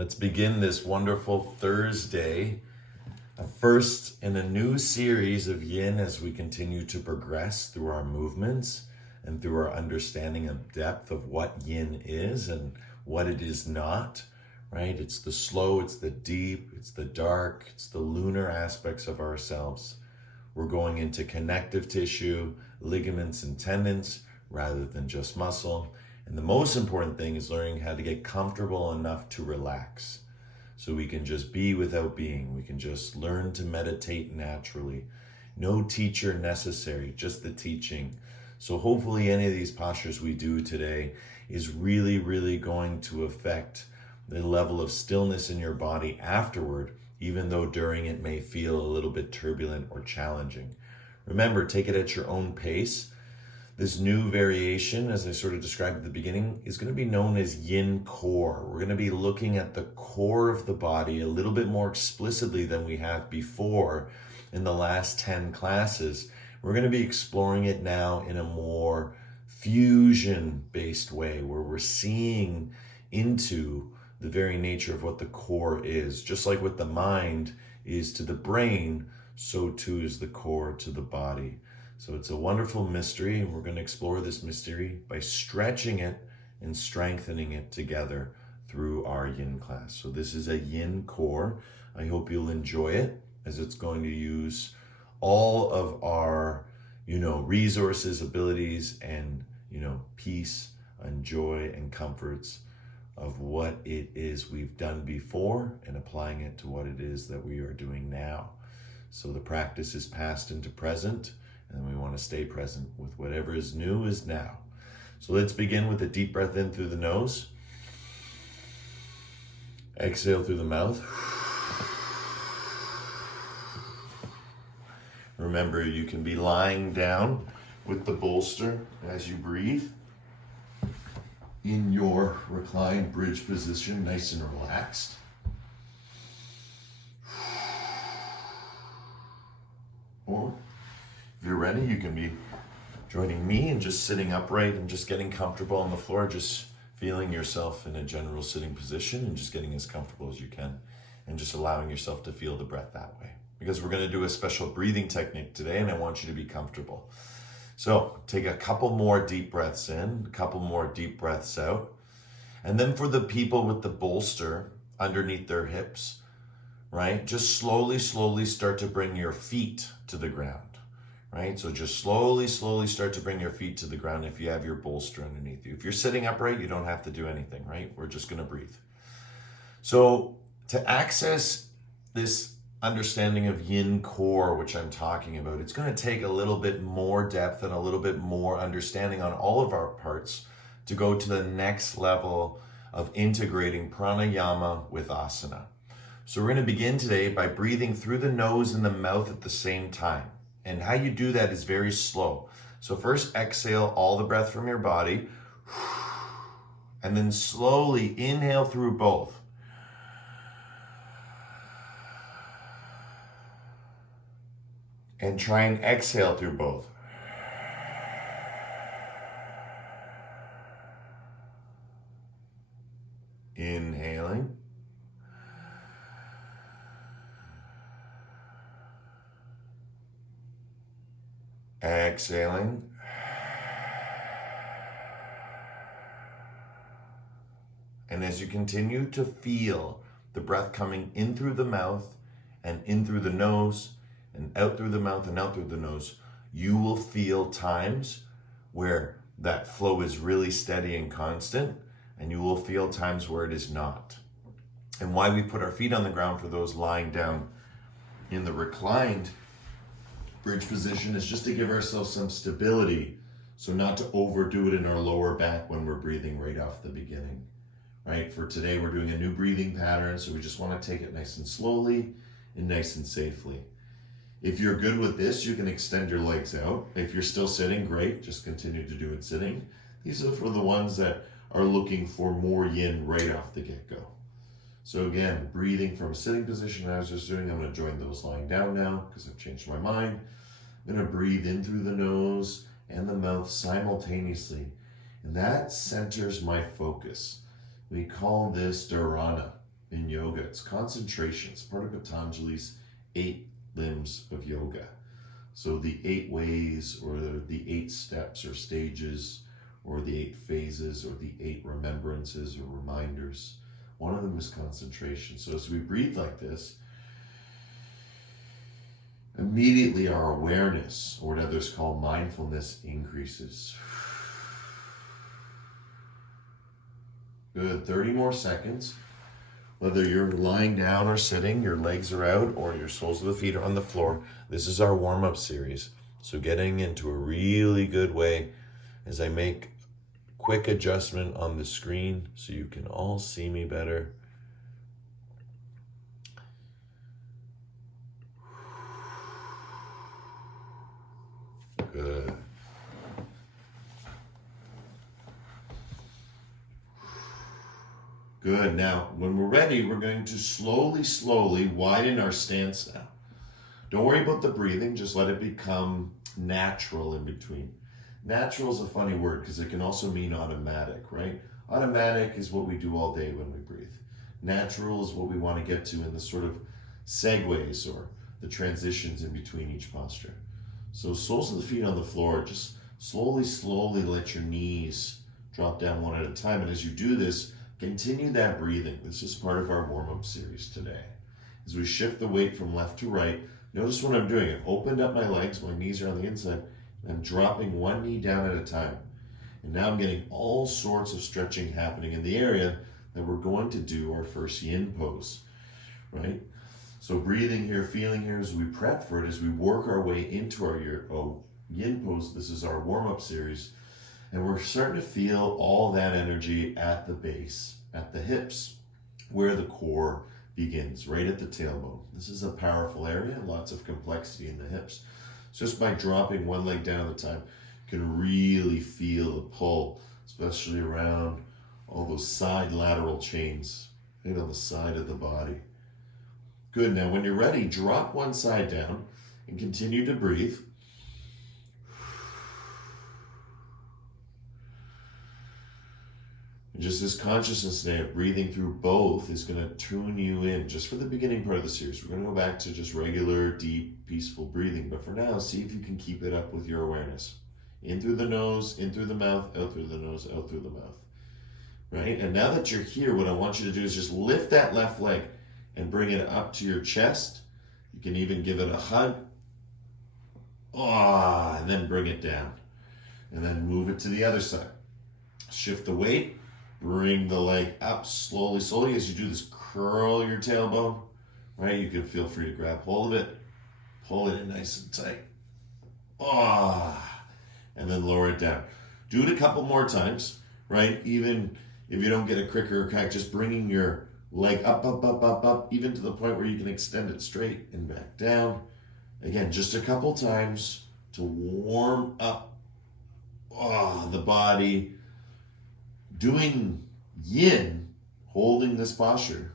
Let's begin this wonderful Thursday, a first in a new series of yin as we continue to progress through our movements and through our understanding of depth of what yin is and what it is not, right? It's the slow, it's the deep, it's the dark, it's the lunar aspects of ourselves. We're going into connective tissue, ligaments and tendons rather than just muscle. And the most important thing is learning how to get comfortable enough to relax. So we can just be without being. We can just learn to meditate naturally. No teacher necessary, just the teaching. So hopefully any of these postures we do today is really going to affect the level of stillness in your body afterward, even though during it may feel a little bit turbulent or challenging. Remember, take it at your own pace. This new variation, as I sort of described at the beginning, is going to be known as yin core. We're going to be looking at the core of the body a little bit more explicitly than we have before in the last 10 classes. We're going to be exploring it now in a more fusion-based way, where we're seeing into the very nature of what the core is. Just like what the mind is to the brain, so too is the core to the body. So it's a wonderful mystery, and we're going to explore this mystery by stretching it and strengthening it together through our yin class. So this is a yin core. I hope you'll enjoy it, as it's going to use all of our, resources, abilities, and, peace and joy and comforts of what it is we've done before and applying it to what it is that we are doing now. So the practice is past into present, and we want to stay present with whatever is new is now. So let's begin with a deep breath in through the nose. Exhale through the mouth. Remember, you can be lying down with the bolster as you breathe in your reclined bridge position, nice and relaxed. Or if you're ready, you can be joining me and just sitting upright and just getting comfortable on the floor, just feeling yourself in a general sitting position and just getting as comfortable as you can and just allowing yourself to feel the breath that way. Because we're going to do a special breathing technique today, and I want you to be comfortable. So take a couple more deep breaths in, a couple more deep breaths out. And then for the people with the bolster underneath their hips, right, just slowly start to bring your feet to the ground. Right? So just slowly start to bring your feet to the ground if you have your bolster underneath you. If you're sitting upright, you don't have to do anything, right? We're just going to breathe. So to access this understanding of yin core, which I'm talking about, it's going to take a little bit more depth and a little bit more understanding on all of our parts to go to the next level of integrating pranayama with asana. So we're going to begin today by breathing through the nose and the mouth at the same time. And how you do that is very slow. So first exhale all the breath from your body, and then slowly inhale through both. And try and exhale through both. Inhaling. Exhaling. And as you continue to feel the breath coming in through the mouth and in through the nose and out through the mouth and out through the nose, you will feel times where that flow is really steady and constant, and you will feel times where it is not. And why we put our feet on the ground for those lying down in the reclined bridge position is just to give ourselves some stability, so not to overdo it in our lower back when we're breathing right off the beginning. Right? For today, we're doing a new breathing pattern, so we just want to take it nice and slowly and nice and safely. If you're good with this, you can extend your legs out. If you're still sitting, great, just continue to do it sitting. These are for the ones that are looking for more yin right off the get-go. So again, breathing from a sitting position I was just doing. I'm going to join those lying down now because I've changed my mind. I'm going to breathe in through the nose and the mouth simultaneously. And that centers my focus. We call this dharana. in yoga. It's concentration. It's part of Patanjali's 8 limbs of yoga. So the 8 ways, or the 8 steps or stages, or the 8 phases, or the 8 remembrances or reminders. One of them is concentration. So as we breathe like this, immediately our awareness, or what others call mindfulness, increases. Good, 30 more seconds. Whether you're lying down or sitting, your legs are out, or your soles of the feet are on the floor, this is our warm-up series. So getting into a really good way as I make quick adjustment on the screen so you can all see me better. Good. Good. Now, when we're ready, we're going to slowly widen our stance now. Don't worry about the breathing. Just let it become natural in between. Natural is a funny word because it can also mean automatic, right? Automatic is what we do all day when we breathe. Natural is what we want to get to in the sort of segues or the transitions in between each posture. So soles of the feet on the floor, just slowly let your knees drop down one at a time. And as you do this, continue that breathing. This is part of our warm-up series today. As we shift the weight from left to right, notice what I'm doing. I've opened up my legs, my knees are on the inside, and I'm dropping one knee down at a time. And now I'm getting all sorts of stretching happening in the area that we're going to do our first yin pose, right? So breathing here, feeling here as we prep for it, as we work our way into our yin pose. This is our warm-up series. And we're starting to feel all that energy at the base, at the hips, where the core begins, right at the tailbone. This is a powerful area, lots of complexity in the hips. So just by dropping one leg down at a time, you can really feel the pull, especially around all those side lateral chains, right on the side of the body. Good. Now, when you're ready, drop one side down and continue to breathe. And just this consciousness today of breathing through both is going to tune you in. Just for the beginning part of the series, we're going to go back to just regular, deep, peaceful breathing. But for now, see if you can keep it up with your awareness. In through the nose, in through the mouth, out through the nose, out through the mouth. Right? And now that you're here, what I want you to do is just lift that left leg and bring it up to your chest. You can even give it a hug. And then bring it down. And then move it to the other side. Shift the weight. Bring the leg up slowly. As you do this, curl your tailbone. Right? You can feel free to grab hold of it. Pull it in nice and tight. And then lower it down. Do it a couple more times. Right? Even if you don't get a crick or a crack, just bringing your leg up, even to the point where you can extend it straight and back down. Again, just a couple times to warm up the body. Doing yin, holding this posture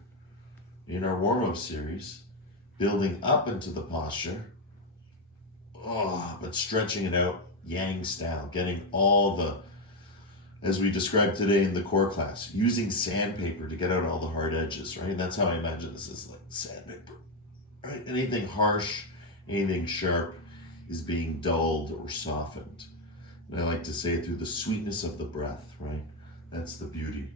in our warm-up series, building up into the posture, but stretching it out yang style, getting all the, as we described today in the core class, using sandpaper to get out all the hard edges, right? And that's how I imagine this is, like sandpaper, right? Anything harsh, anything sharp is being dulled or softened. And I like to say it through the sweetness of the breath, right? That's the beauty.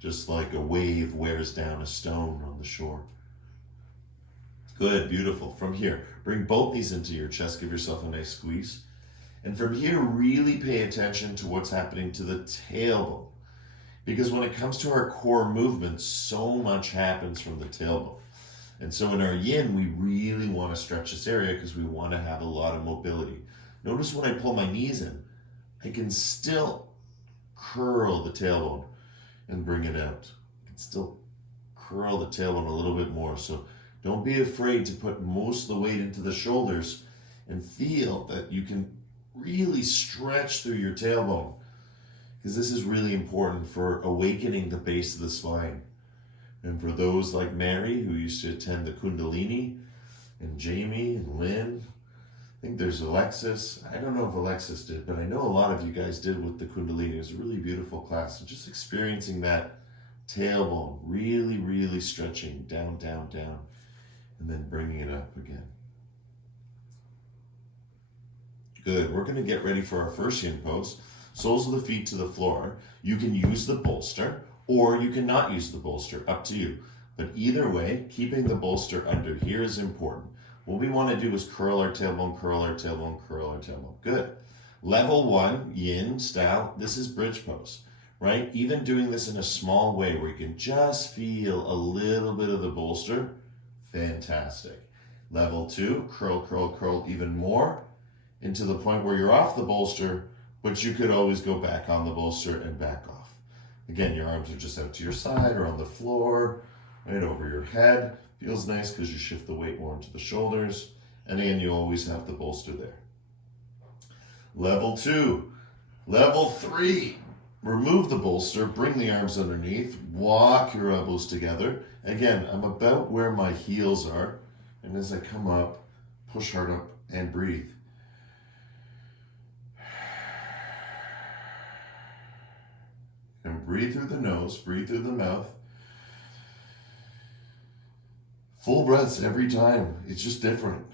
Just like a wave wears down a stone on the shore. Good, beautiful. From here, bring both knees into your chest. Give yourself a nice squeeze. And from here, really pay attention to what's happening to the tailbone. Because when it comes to our core movements, so much happens from the tailbone. And so in our yin, we really want to stretch this area because we want to have a lot of mobility. Notice when I pull my knees in, I can still curl the tailbone and bring it out. You can still curl the tailbone a little bit more. So don't be afraid to put most of the weight into the shoulders and feel that you can really stretch through your tailbone, because this is really important for awakening the base of the spine. And for those like Mary, who used to attend the Kundalini, and Jamie and Lynn, I think there's Alexis. I don't know if Alexis did, but I know a lot of you guys did with the Kundalini. It was a really beautiful class. And just experiencing that tailbone, really, really stretching down, down, down, and then bringing it up again. Good. We're going to get ready for our first yin pose. Soles of the feet to the floor. You can use the bolster or you can not use the bolster, up to you. But either way, keeping the bolster under here is important. What we want to do is curl our tailbone, curl our tailbone, curl our tailbone. Good. Level 1, yin style, this is bridge pose, right? Even doing this in a small way where you can just feel a little bit of the bolster, fantastic. Level 2, curl, curl, curl even more into the point where you're off the bolster, but you could always go back on the bolster and back off. Again, your arms are just out to your side or on the floor, right over your head. Feels nice because you shift the weight more into the shoulders. And again, you always have the bolster there. Level 2. Level 3. Remove the bolster, bring the arms underneath, walk your elbows together. Again, I'm about where my heels are. And as I come up, push hard up and breathe. And breathe through the nose, breathe through the mouth. Full breaths every time. It's just different.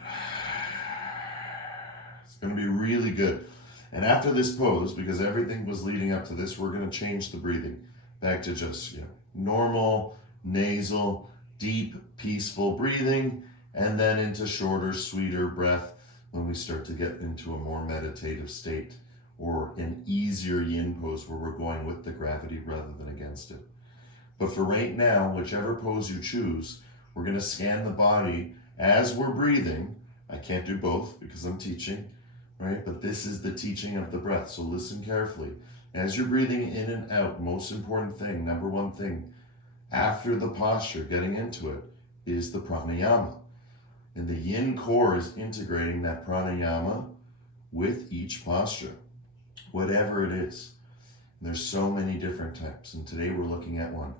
It's going to be really good. And after this pose, because everything was leading up to this, we're going to change the breathing back to just, normal, nasal, deep, peaceful breathing, and then into shorter, sweeter breath when we start to get into a more meditative state or an easier yin pose where we're going with the gravity rather than against it. But for right now, whichever pose you choose, we're going to scan the body as we're breathing. I can't do both because I'm teaching, right? But this is the teaching of the breath. So listen carefully. As you're breathing in and out, most important thing, number one thing, after the posture, getting into it, is the pranayama. And the yin core is integrating that pranayama with each posture, whatever it is. And there's so many different types. And today we're looking at one.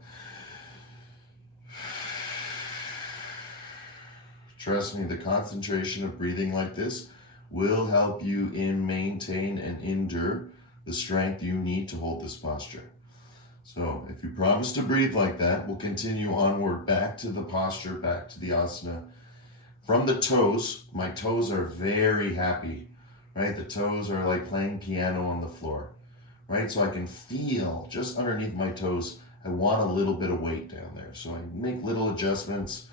Trust me, the concentration of breathing like this will help you maintain and endure the strength you need to hold this posture. So if you promise to breathe like that, we'll continue onward back to the posture, back to the asana. From the toes, my toes are very happy, right? The toes are like playing piano on the floor, right? So I can feel just underneath my toes, I want a little bit of weight down there. So I make little adjustments,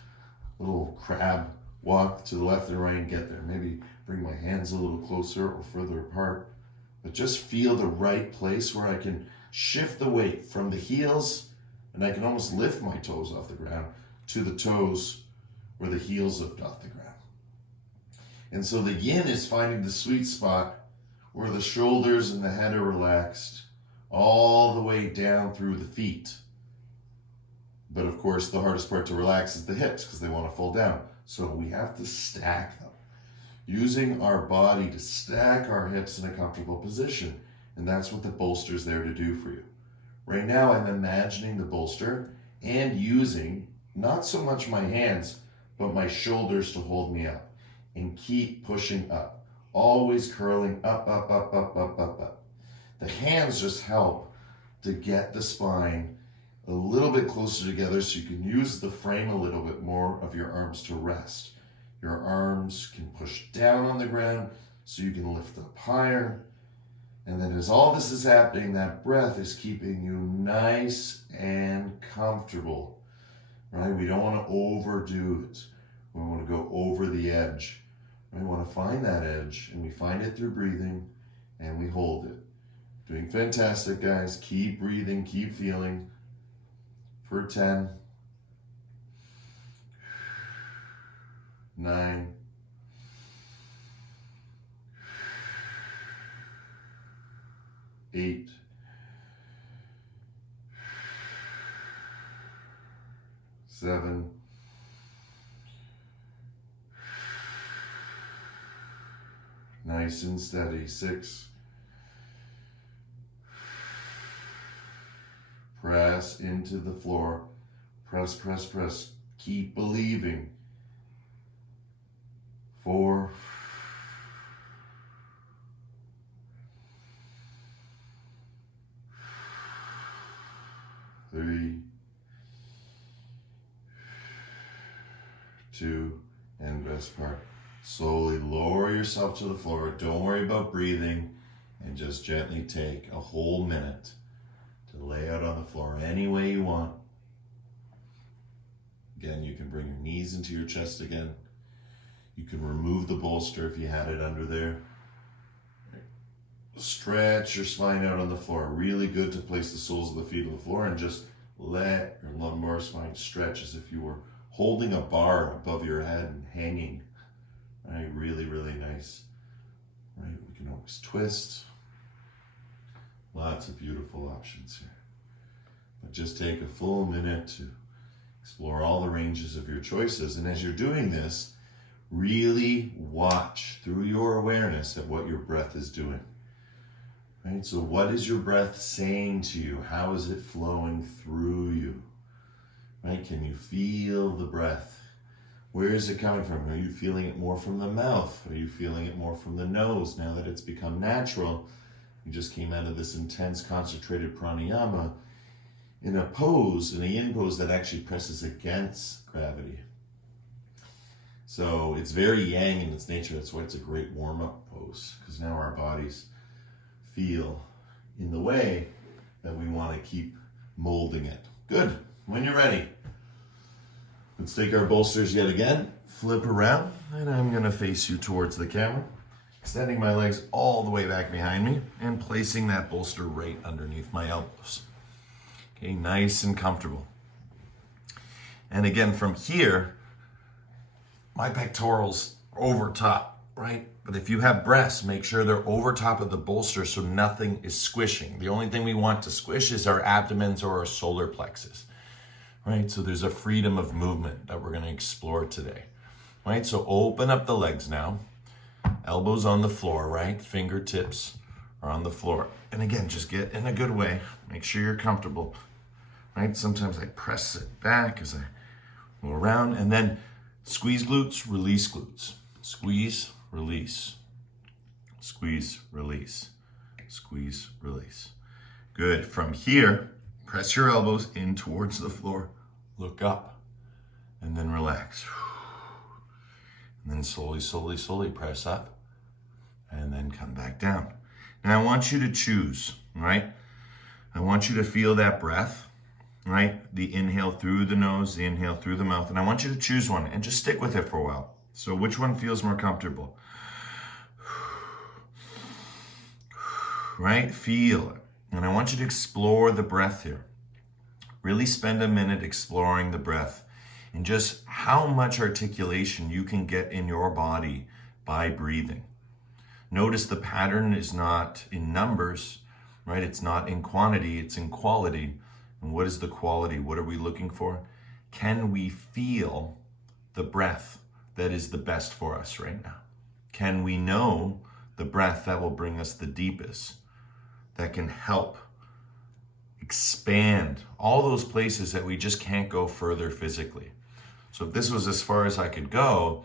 little crab walk to the left and right and get there. Maybe bring my hands a little closer or further apart, but just feel the right place where I can shift the weight from the heels and I can almost lift my toes off the ground to the toes where the heels lift off the ground. And so the yin is finding the sweet spot where the shoulders and the head are relaxed all the way down through the feet. But of course, the hardest part to relax is the hips because they want to fall down. So we have to stack them, using our body to stack our hips in a comfortable position. And that's what the bolster is there to do for you. Right now, I'm imagining the bolster and using not so much my hands, but my shoulders to hold me up and keep pushing up, always curling up, up, up, up, up, up, up. The hands just help to get the spine a little bit closer together so you can use the frame a little bit more of your arms to rest. Your arms can push down on the ground so you can lift up higher. And then as all this is happening, that breath is keeping you nice and comfortable, right? We don't want to overdo it. We want to go over the edge. We want to find that edge, and we find it through breathing, and we hold it. Doing fantastic, guys. Keep breathing, keep feeling. For 10, 9, 8, 7, nice and steady, 6, press into the floor, press, press, press, keep believing, 4, 3, two, and best part. Slowly lower yourself to the floor. Don't worry about breathing, and just gently take a whole minute to lay out on the floor any way you want. Again, you can bring your knees into your chest again. You can remove the bolster if you had it under there. Stretch your spine out on the floor. Really good to place the soles of the feet on the floor and just let your lumbar spine stretch as if you were holding a bar above your head and hanging. Right, really, really nice. Right, we can always twist. Lots of beautiful options here. But just take a full minute to explore all the ranges of your choices. And as you're doing this, really watch through your awareness at what your breath is doing. Right, so what is your breath saying to you? How is it flowing through you? Right, can you feel the breath? Where is it coming from? Are you feeling it more from the mouth? Are you feeling it more from the nose now that it's become natural? You just came out of this intense concentrated pranayama in a pose, in a yin pose that actually presses against gravity. So it's very yang in its nature. That's why it's a great warm-up pose, because now our bodies feel in the way that we want to keep molding it. Good. When you're ready, let's take our bolsters yet again, flip around, and I'm going to face you towards the camera, extending my legs all the way back behind me and placing that bolster right underneath my elbows. Okay, nice and comfortable. And again, from here, my pectorals over top, right? But if you have breasts, make sure they're over top of the bolster so nothing is squishing. The only thing we want to squish is our abdomens or our solar plexus. Right, so there's a freedom of movement that we're going to explore today. Right, so open up the legs now. Elbows on the floor, right? Fingertips are on the floor. And again, just get in a good way. Make sure you're comfortable. Right, sometimes I press it back as I go around. And then squeeze glutes, release glutes. Squeeze, release. Squeeze, release. Squeeze, release. Good. From here, press your elbows in towards the floor. Look up and then relax. And then slowly, slowly, slowly press up and then come back down. Now I want you to choose, right? I want you to feel that breath, right? The inhale through the nose, the inhale through the mouth. And I want you to choose one and just stick with it for a while. So which one feels more comfortable? Right? Feel it. And I want you to explore the breath here. Really spend a minute exploring the breath and just how much articulation you can get in your body by breathing. Notice the pattern is not in numbers, right? It's not in quantity, it's in quality. And what is the quality? What are we looking for? Can we feel the breath that is the best for us right now? Can we know the breath that will bring us the deepest, that can help expand all those places that we just can't go further physically? So if this was as far as I could go,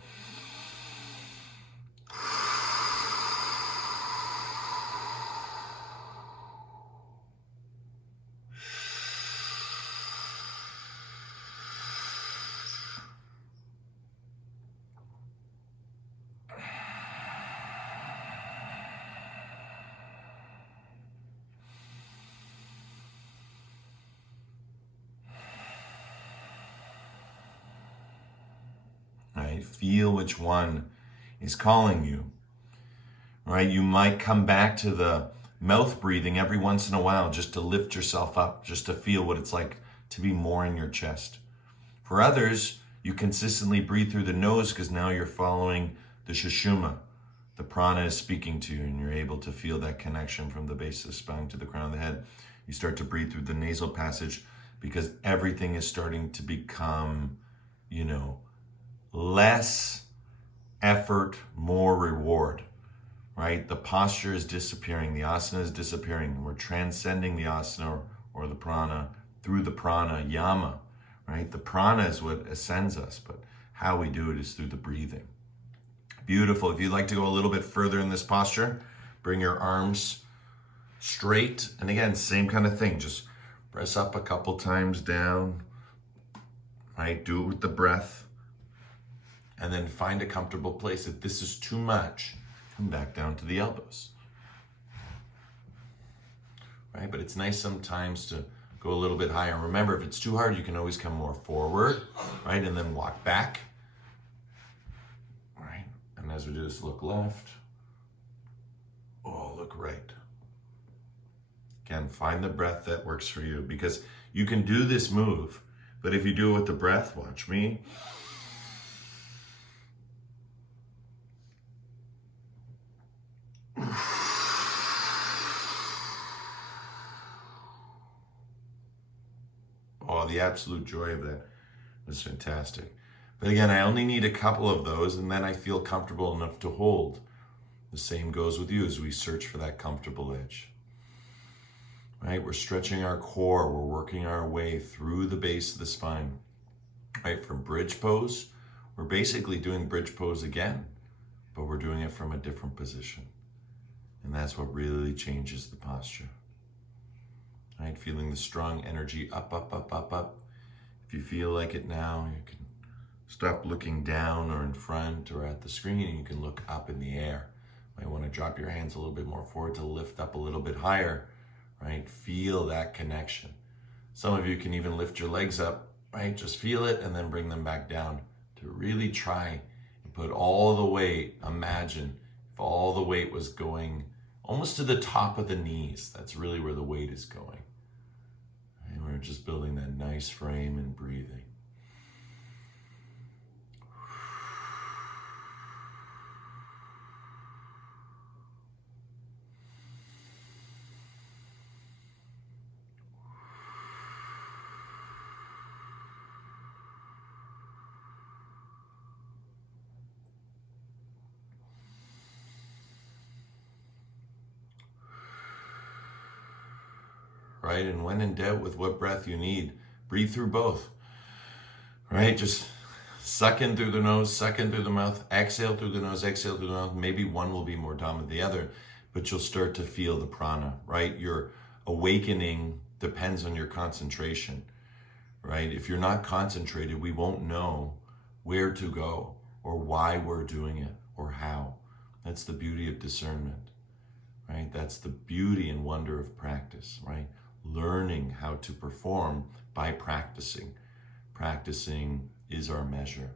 right? Feel which one is calling you, right? You might come back to the mouth breathing every once in a while just to lift yourself up, just to feel what it's like to be more in your chest. For others, you consistently breathe through the nose because now you're following the Sushumna. The prana is speaking to you and you're able to feel that connection from the base of the spine to the crown of the head. You start to breathe through the nasal passage because everything is starting to become, less effort, more reward, right? The posture is disappearing, the asana is disappearing. We're transcending the asana or the prana through the pranayama, right? The prana is what ascends us, but how we do it is through the breathing. Beautiful. If you'd like to go a little bit further in this posture, bring your arms straight. And again, same kind of thing. Just press up a couple times, down, right? Do it with the breath. And then find a comfortable place. If this is too much, come back down to the elbows. Right? But it's nice sometimes to go a little bit higher. And remember, if it's too hard, you can always come more forward, right? And then walk back. Right? And as we do this, look left. Oh, look right. Again, find the breath that works for you, because you can do this move, but if you do it with the breath, watch me. Oh, the absolute joy of that was fantastic. But again, I only need a couple of those, and then I feel comfortable enough to hold. The same goes with you as we search for that comfortable edge. Right? We're stretching our core. We're working our way through the base of the spine. Right? From bridge pose, we're basically doing bridge pose again, but we're doing it from a different position. And that's what really changes the posture. Right? Feeling the strong energy up, up, up, up, up. If you feel like it now, you can stop looking down or in front or at the screen, and you can look up in the air. You might want to drop your hands a little bit more forward to lift up a little bit higher. Right? Feel that connection. Some of you can even lift your legs up, right? Just feel it and then bring them back down to really try and put all the weight. Imagine if all the weight was going almost to the top of the knees. That's really where the weight is going. And we're just building that nice frame and breathing. Right? And when in doubt with what breath you need, breathe through both. Right? Just suck in through the nose, suck in through the mouth, exhale through the nose, exhale through the mouth. Maybe one will be more dominant than the other, but you'll start to feel the prana, right? Your awakening depends on your concentration, right? If you're not concentrated, we won't know where to go or why we're doing it or how. That's the beauty of discernment, right? That's the beauty and wonder of practice, right? Learning how to perform by practicing. Practicing is our measure,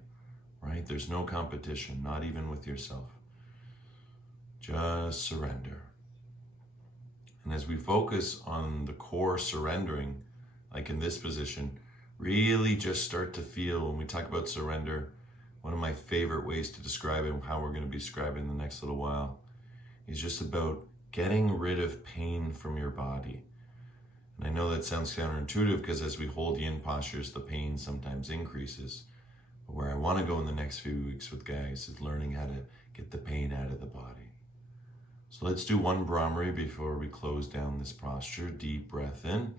right? There's no competition, not even with yourself. Just surrender. And as we focus on the core surrendering, like in this position, really just start to feel, when we talk about surrender, one of my favorite ways to describe it, and how we're going to be describing in the next little while, is just about getting rid of pain from your body. And I know that sounds counterintuitive, because as we hold yin postures, the pain sometimes increases. But where I want to go in the next few weeks with guys is learning how to get the pain out of the body. So let's do one Brahmari before we close down this posture. Deep breath in.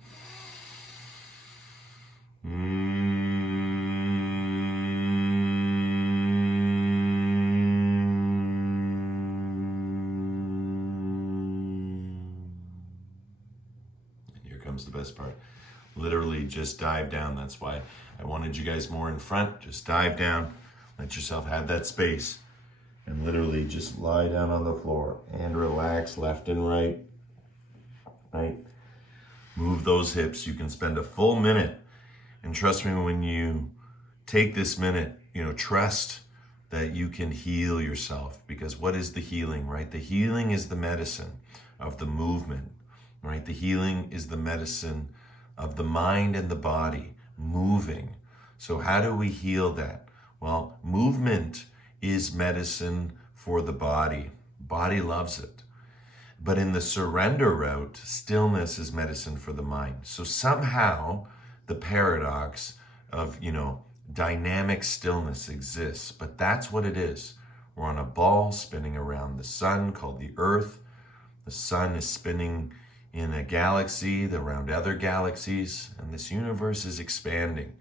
The best part. Literally just dive down. That's why I wanted you guys more in front. Just dive down. Let yourself have that space. And literally just lie down on the floor and relax left and right. Right? Move those hips. You can spend a full minute. And trust me, when you take this minute, trust that you can heal yourself. Because what is the healing, right? The healing is the medicine of the movement. Right? The healing is the medicine of the mind and the body moving. So how do we heal that? Well, movement is medicine for the body. Body loves it. But in the surrender route, stillness is medicine for the mind. So somehow the paradox of, dynamic stillness exists, but that's what it is. We're on a ball spinning around the sun called the Earth. The sun is spinning in a galaxy around other galaxies, and this universe is expanding.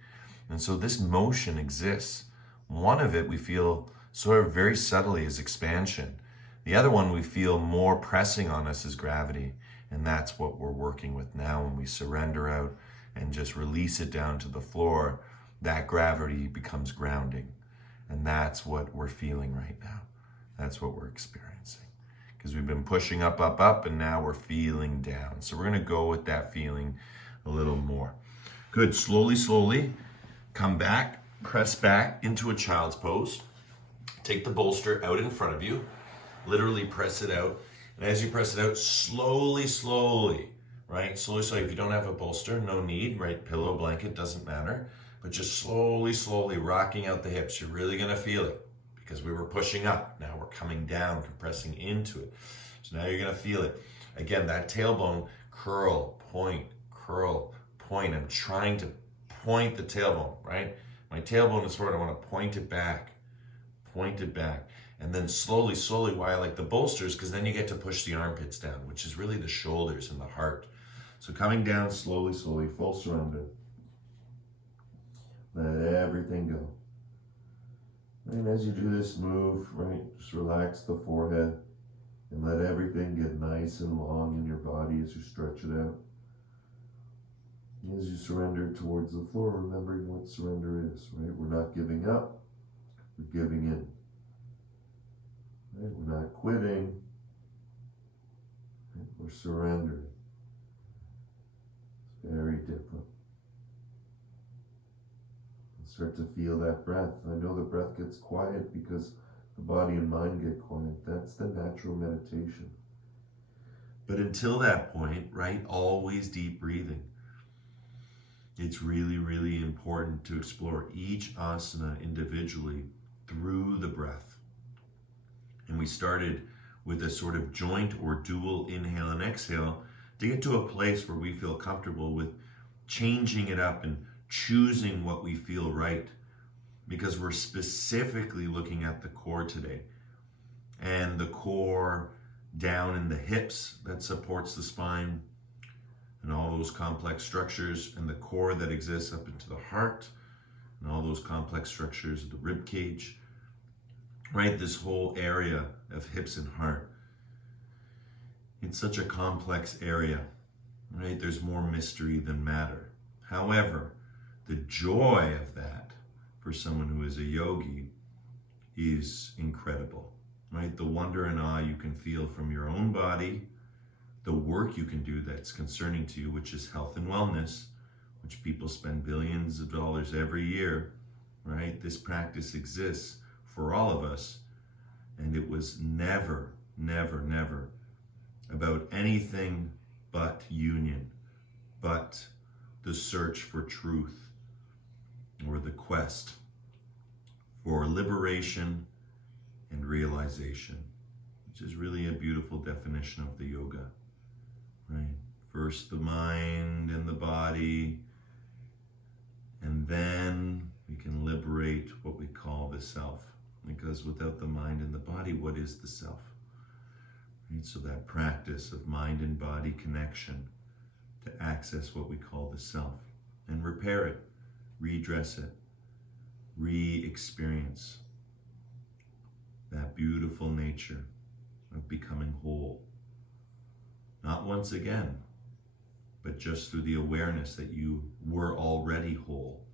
And so this motion exists. One of it we feel sort of very subtly is expansion. The other one we feel more pressing on us is gravity. And that's what we're working with now. When we surrender out and just release it down to the floor, that gravity becomes grounding. And that's what we're feeling right now. That's what we're experiencing. Because we've been pushing up, up, up, and now we're feeling down. So we're going to go with that feeling a little more. Good. Slowly, slowly come back, press back into a child's pose. Take the bolster out in front of you. Literally press it out. And as you press it out, slowly, slowly, right? Slowly, slowly. If you don't have a bolster, no need, right? Pillow, blanket, doesn't matter. But just slowly, slowly rocking out the hips. You're really going to feel it because we were pushing up. Now we're coming down, compressing into it. So now you're going to feel it. Again, that tailbone, curl, point, curl, point. I'm trying to point the tailbone, right? My tailbone is forward. I want to point it back. Point it back. And then slowly, slowly, why I like the bolsters, because then you get to push the armpits down, which is really the shoulders and the heart. So coming down slowly, slowly, full surrender. Let everything go. And as you do this move, right, just relax the forehead and let everything get nice and long in your body as you stretch it out. As you surrender towards the floor, remembering what surrender is, right? We're not giving up, we're giving in. Right? We're not quitting, right? We're surrendering. It's very different. Start to feel that breath. I know the breath gets quiet because the body and mind get quiet. That's the natural meditation. But until that point, right, always deep breathing. It's really, really important to explore each asana individually through the breath. And we started with a sort of joint or dual inhale and exhale to get to a place where we feel comfortable with changing it up and choosing what we feel right, because we're specifically looking at the core today, and the core down in the hips that supports the spine and all those complex structures, and the core that exists up into the heart and all those complex structures of the rib cage, right? This whole area of hips and heart. It's such a complex area, right? There's more mystery than matter. However, the joy of that for someone who is a yogi is incredible, right? The wonder and awe you can feel from your own body, the work you can do that's concerning to you, which is health and wellness, which people spend billions of dollars every year, right? This practice exists for all of us, and it was never, never, never about anything but union, but the search for truth, or the quest for liberation and realization, which is really a beautiful definition of the yoga, right? First the mind and the body, and then we can liberate what we call the self, because without the mind and the body, what is the self? Right? So that practice of mind and body connection to access what we call the self and repair it, redress it, re-experience that beautiful nature of becoming whole. Not once again, but just through the awareness that you were already whole,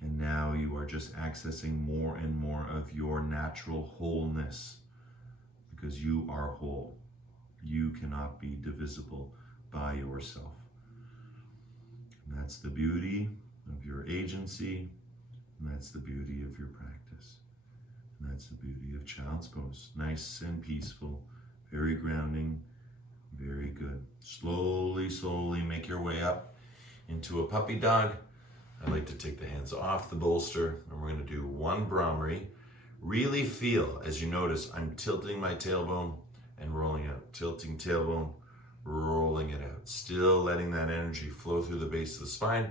and now you are just accessing more and more of your natural wholeness, because you are whole. You cannot be divisible by yourself. And that's the beauty of your agency, and that's the beauty of your practice. And that's the beauty of child's pose. Nice and peaceful, very grounding, very good. Slowly, slowly make your way up into a puppy dog. I like to take the hands off the bolster, and we're going to do one Brahmari. Really feel, as you notice, I'm tilting my tailbone and rolling out. Tilting tailbone, rolling it out. Still letting that energy flow through the base of the spine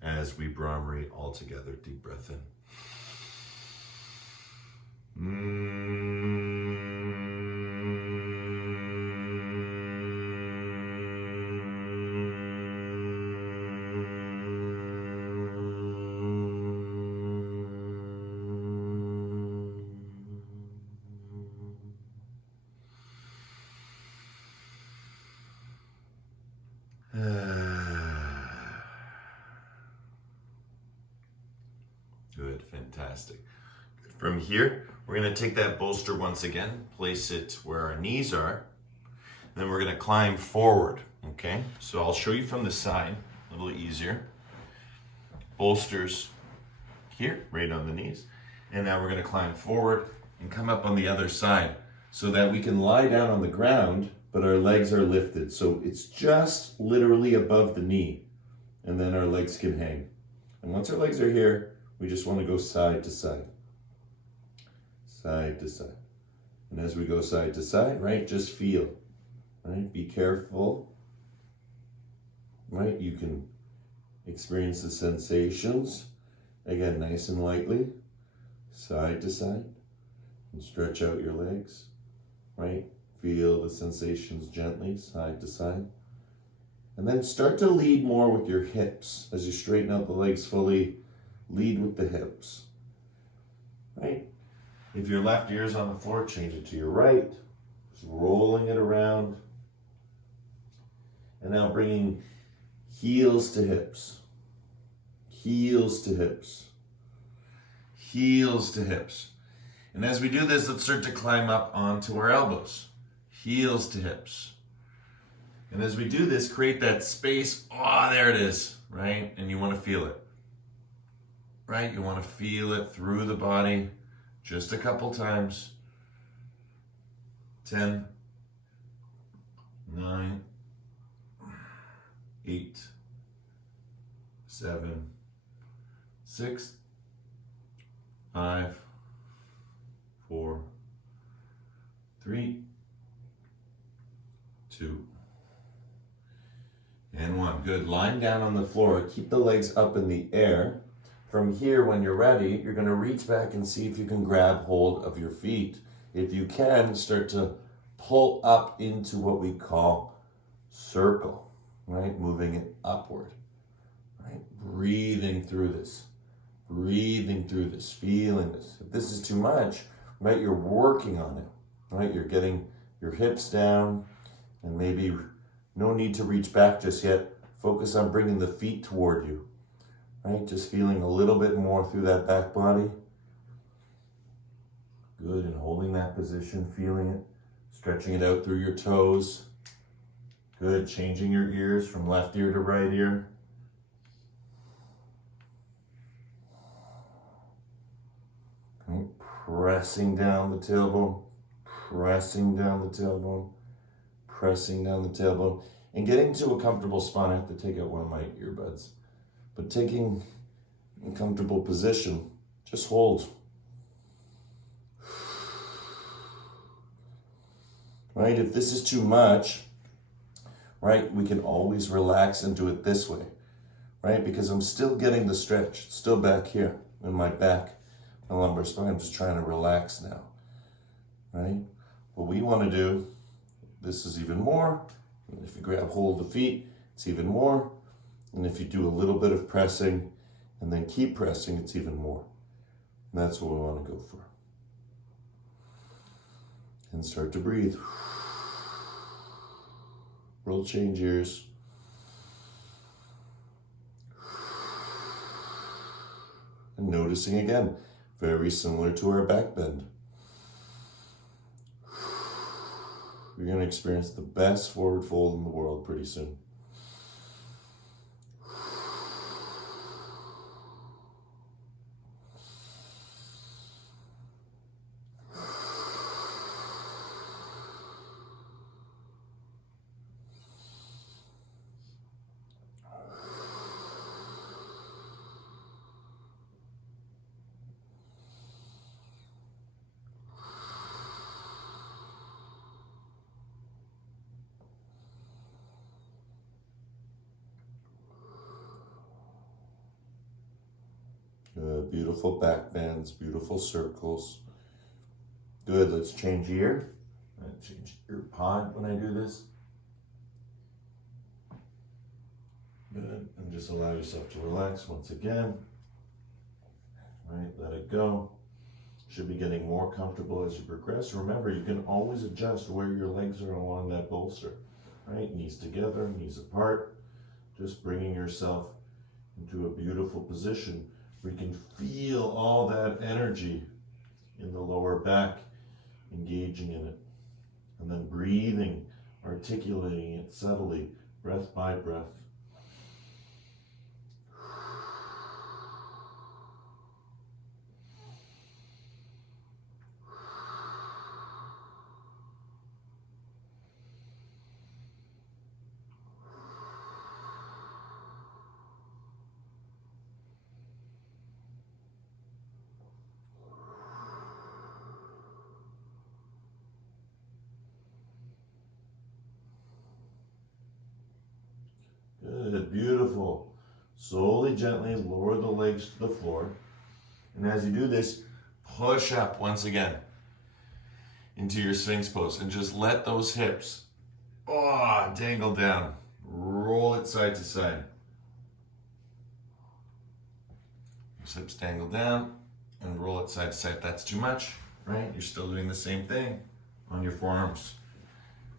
as we Brahmari all together. Deep breath in. Good, fantastic. Good, From here, we're going to take that bolster once again, place it where our knees are, then we're going to climb forward, okay? So I'll show you from the side, a little easier. Bolsters here, right on the knees. And now we're going to climb forward and come up on the other side so that we can lie down on the ground, but our legs are lifted. So it's just literally above the knee, and then our legs can hang. And once our legs are here, we just want to go side to side. Side to side. And as we go side to side, right, just feel, right? Be careful, right? You can experience the sensations. Again, nice and lightly, side to side. And stretch out your legs, right? Feel the sensations gently, side to side. And then start to lead more with your hips. As you straighten out the legs fully, lead with the hips, right? If your left ear is on the floor, change it to your right. Just rolling it around. And now bringing heels to hips. Heels to hips. Heels to hips. And as we do this, let's start to climb up onto our elbows. Heels to hips. And as we do this, create that space. Oh, there it is, right? And you want to feel it, right? You want to feel it through the body just a couple times. 10, 9, 8, 7, 6, 5, 4, 3, 2, and 1. Good. Lying down on the floor. Keep the legs up in the air. From here, when you're ready, you're going to reach back and see if you can grab hold of your feet. If you can, start to pull up into what we call circle, right? Moving it upward, right? Breathing through this. Breathing through this, feeling this. If this is too much, right, you're working on it, right? You're getting your hips down, and maybe no need to reach back just yet. Focus on bringing the feet toward you, right? Just feeling a little bit more through that back body. Good, and holding that position, feeling it, stretching it out through your toes. Good, changing your ears from left ear to right ear. Okay. Pressing down the tailbone, pressing down the tailbone, pressing down the tailbone, and getting to a comfortable spot. I have to take out one of my earbuds. But taking a comfortable position, just hold. Right, if this is too much, right, we can always relax and do it this way, right? Because I'm still getting the stretch, it's still back here in my back, my lumbar spine. I'm just trying to relax now, right? What we want to do, this is even more. If you grab hold of the feet, it's even more. And if you do a little bit of pressing and then keep pressing, it's even more. And that's what we want to go for. And start to breathe. Roll, change ears. And noticing again, very similar to our back bend. You're going to experience the best forward fold in the world pretty soon. Beautiful back bends, beautiful circles. Good, let's change ear. Change ear pod when I do this. Good, and just allow yourself to relax once again. Right, let it go. Should be getting more comfortable as you progress. Remember, you can always adjust where your legs are along that bolster. Right, knees together, knees apart. Just bringing yourself into a beautiful position. We can feel all that energy in the lower back, engaging in it. And then breathing, articulating it subtly, breath by breath. Good, beautiful. Slowly, gently lower the legs to the floor. And as you do this, push up once again into your Sphinx pose and just let those hips dangle down. Roll it side to side. Those hips dangle down and roll it side to side. If that's too much, right? You're still doing the same thing on your forearms.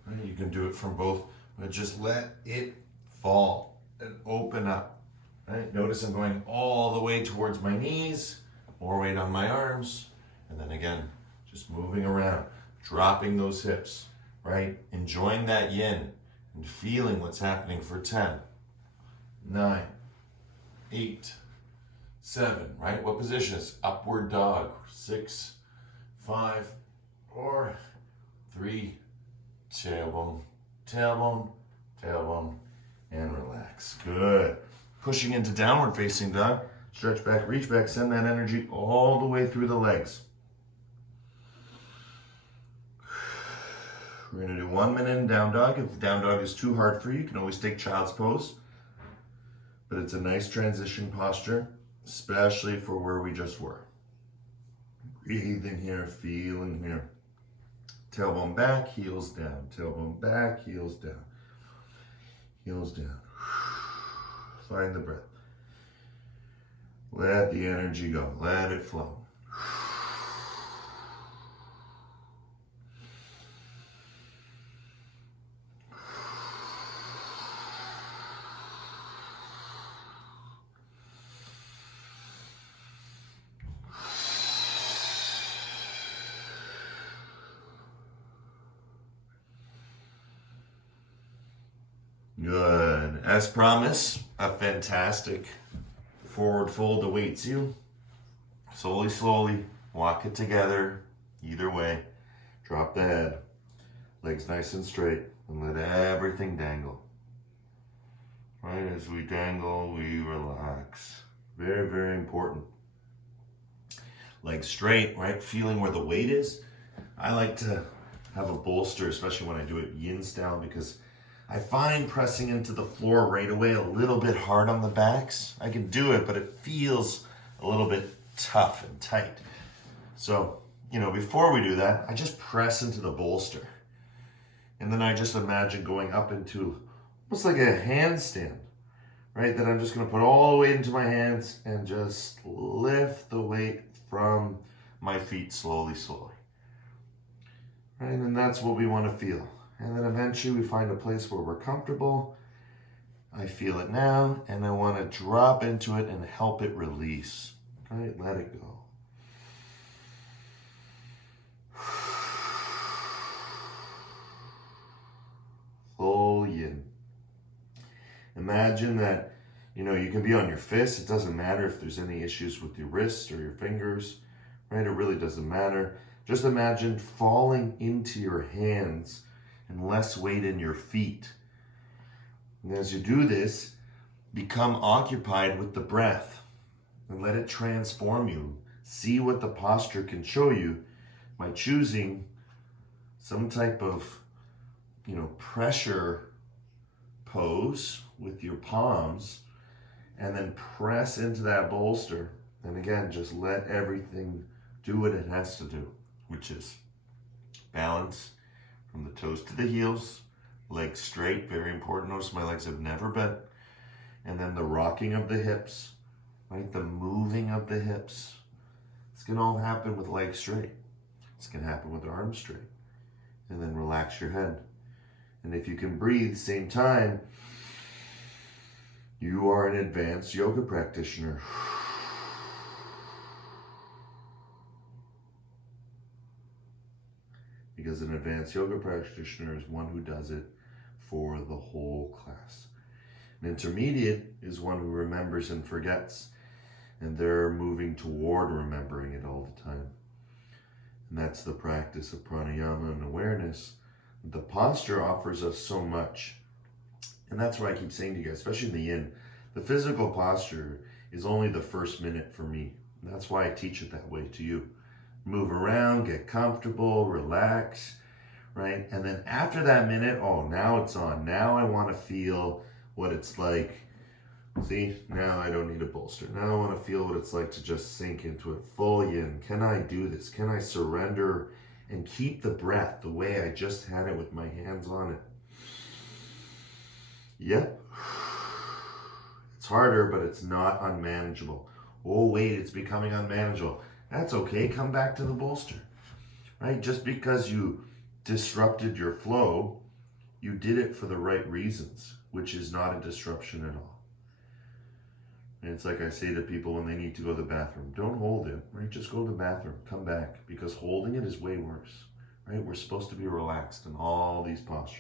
Right? You can do it from both, but just let it fall and open up. Right? Notice I'm going all the way towards my knees, more weight on my arms, and then again, just moving around, dropping those hips, right? Enjoying that yin and feeling what's happening for 10, 9, 8, 7, right? What position is upward dog? 6, 5, 4, 3, tailbone, tailbone, tailbone, and relax. Good. Pushing into downward facing dog. Stretch back, reach back, send that energy all the way through the legs. We're gonna do 1 minute in down dog. If down dog is too hard for you, you can always take child's pose. But it's a nice transition posture, especially for where we just were. Breathing here, feeling here. Tailbone back, heels down. Tailbone back, heels down. Heels down. Find the breath. Let the energy go. Let it flow. Good. As promised, a fantastic forward fold awaits you. Slowly, slowly, walk it together. Either way, drop the head. Legs nice and straight, and let everything dangle. Right, as we dangle, we relax. Very, very important. Legs straight, right? Feeling where the weight is. I like to have a bolster, especially when I do it yin style, because I find pressing into the floor right away a little bit hard on the backs. I can do it, but it feels a little bit tough and tight. So, before we do that, I just press into the bolster. And then I just imagine going up into almost like a handstand, right? That I'm just gonna put all the weight into my hands and just lift the weight from my feet slowly, slowly. Right, and that's what we wanna feel. And then eventually we find a place where we're comfortable. I feel it now, and I wanna drop into it and help it release. Right, let it go. Full yin. Imagine that, you can be on your fists. It doesn't matter if there's any issues with your wrists or your fingers, right? It really doesn't matter. Just imagine falling into your hands and less weight in your feet. And as you do this, become occupied with the breath and let it transform you. See what the posture can show you by choosing some type of, pressure pose with your palms, and then press into that bolster. And again, just let everything do what it has to do, which is balance from the toes to the heels, legs straight, very important. Notice my legs have never bent. And then the rocking of the hips, right? The moving of the hips. It's gonna all happen with legs straight. It's gonna happen with arms straight. And then relax your head. And if you can breathe same time, you are an advanced yoga practitioner. because an advanced yoga practitioner is one who does it for the whole class. An intermediate is one who remembers and forgets, and they're moving toward remembering it all the time. And that's the practice of pranayama and awareness. The posture offers us so much. And that's why I keep saying to you guys, especially in the yin, the physical posture is only the first minute for me. And that's why I teach it that way to you. Move around, get comfortable, relax, right? And then after that minute, oh, now it's on. Now I want to feel what it's like. See, now I don't need a bolster. Now I want to feel what it's like to just sink into it. Full yin. Can I do this? Can I surrender and keep the breath the way I just had it with my hands on it? Yep. It's harder, but it's not unmanageable. Oh, wait, it's becoming unmanageable. That's okay. Come back to the bolster, right? Just because you disrupted your flow, you did it for the right reasons, which is not a disruption at all. And it's like I say to people when they need to go to the bathroom, don't hold it, right? Just go to the bathroom, come back, because holding it is way worse, right? We're supposed to be relaxed in all these postures.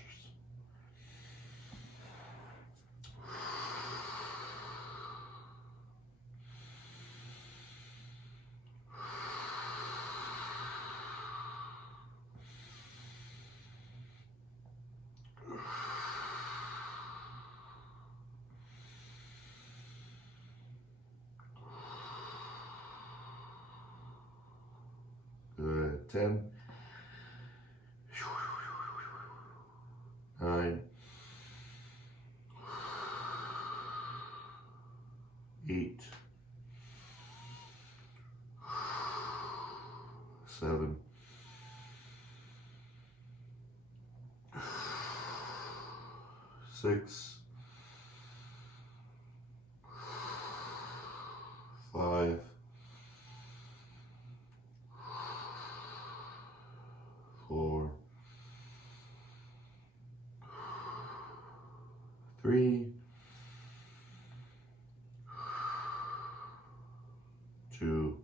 Good. 10, 9, 8, 7, 6, 5, 4, 3, 2,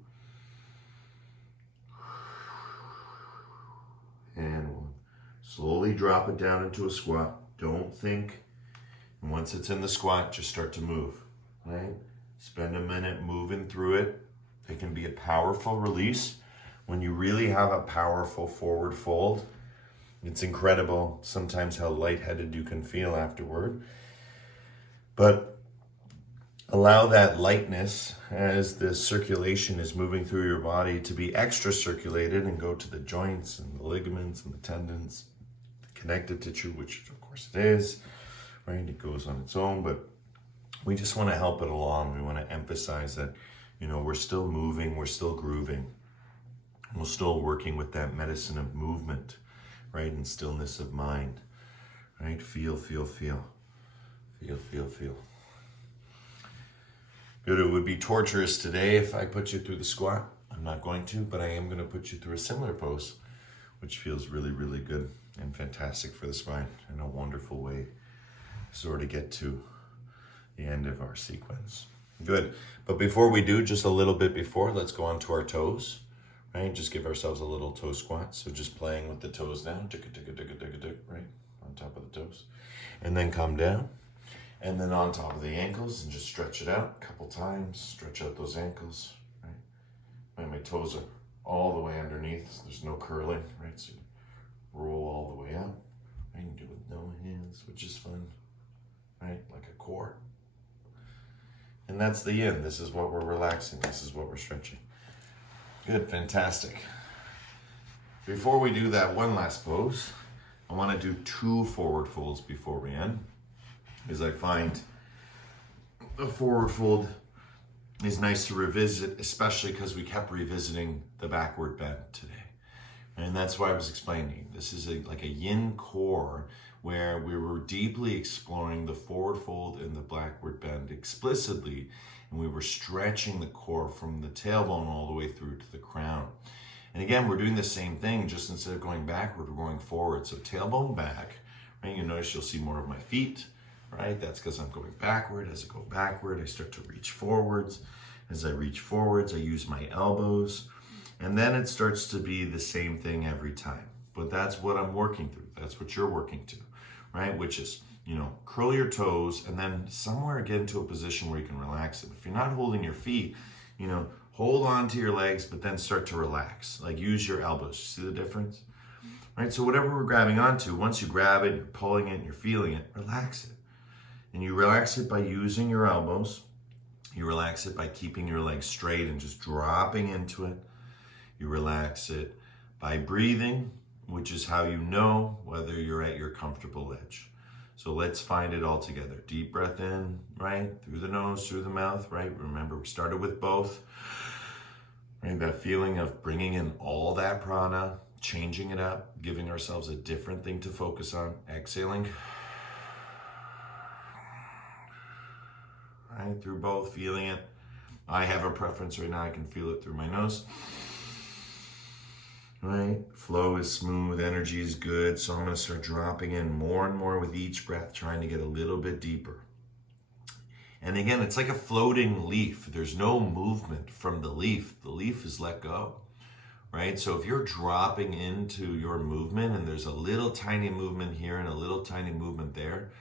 and 1. Slowly drop it down into a squat. Don't think. And once it's in the squat, just start to move, right? Spend a minute moving through it. It can be a powerful release. When you really have a powerful forward fold, it's incredible sometimes how lightheaded you can feel afterward. But allow that lightness as the circulation is moving through your body to be extra circulated and go to the joints and the ligaments and the tendons, the connective tissue, which of course it is, right? It goes on its own, but we just want to help it along. We want to emphasize that, we're still moving, we're still grooving. We're still working with that medicine of movement, right? And stillness of mind, right? Feel, feel, feel. Feel, feel, feel. Good. It would be torturous today if I put you through the squat. I'm not going to, but I am going to put you through a similar pose, which feels really, really good and fantastic for the spine in a wonderful way. Sort of get to the end of our sequence. Good. But before we do, just a little bit before, let's go on to our toes. Right, just give ourselves a little toe squat. So just playing with the toes down, right, on top of the toes. And then come down, and then on top of the ankles, and just stretch it out a couple times. Stretch out those ankles, right? My toes are all the way underneath, so there's no curling, right? So you roll all the way out. I can do it with no hands, which is fun, right? Like a core. And that's the yin. This is what we're relaxing. This is what we're stretching. Good, fantastic. Before we do that one last pose, I want to do 2 forward folds before we end, because I find the forward fold is nice to revisit, especially because we kept revisiting the backward bend today. And that's why I was explaining. This is like a yin core where we were deeply exploring the forward fold and the backward bend explicitly. And we were stretching the core from the tailbone all the way through to the crown. And again, we're doing the same thing, just instead of going backward, we're going forward. So tailbone back, right? You notice you'll see more of my feet, right? That's because I'm going backward. As I go backward, I start to reach forwards. As I reach forwards, I use my elbows. And then it starts to be the same thing every time, but that's what I'm working through. That's what you're working to, right? Which is, curl your toes and then somewhere get into a position where you can relax it. If you're not holding your feet, hold on to your legs, but then start to relax. Like use your elbows. See the difference? Right? So whatever we're grabbing onto, once you grab it, you're pulling it, and you're feeling it, relax it. And you relax it by using your elbows. You relax it by keeping your legs straight and just dropping into it. You relax it by breathing, which is how you know whether you're at your comfortable edge. So let's find it all together. Deep breath in, right? Through the nose, through the mouth, right? Remember, we started with both. Right? That feeling of bringing in all that prana, changing it up, giving ourselves a different thing to focus on. Exhaling. Right? Through both, feeling it. I have a preference right now. I can feel it through my nose. Right? Flow is smooth, energy is good. So I'm going to start dropping in more and more with each breath, trying to get a little bit deeper. And again, it's like a floating leaf. There's no movement from the leaf. The leaf is let go, right? So if you're dropping into your movement and there's a little tiny movement here and a little tiny movement there,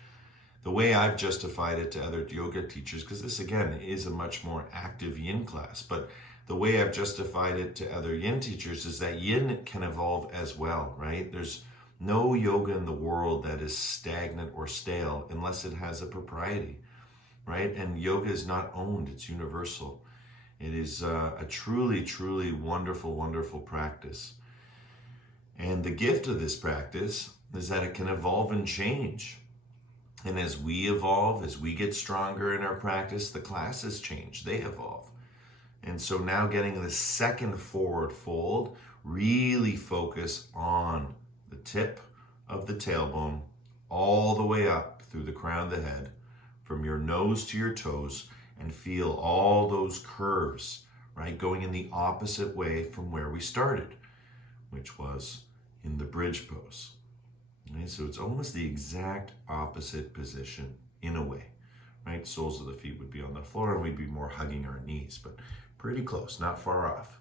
the way I've justified it to other yoga teachers, because this again is a much more active yin class, but the way I've justified it to other yin teachers is that yin can evolve as well, right? There's no yoga in the world that is stagnant or stale unless it has a propriety, right? And yoga is not owned, it's universal. It is a truly, truly wonderful, wonderful practice. And the gift of this practice is that it can evolve and change. And as we evolve, as we get stronger in our practice, the classes change, they evolve. And so now getting the second forward fold, really focus on the tip of the tailbone all the way up through the crown of the head, from your nose to your toes, and feel all those curves, right? Going in the opposite way from where we started, which was in the bridge pose. Right? So it's almost the exact opposite position in a way, right? Soles of the feet would be on the floor and we'd be more hugging our knees, but pretty close, not far off.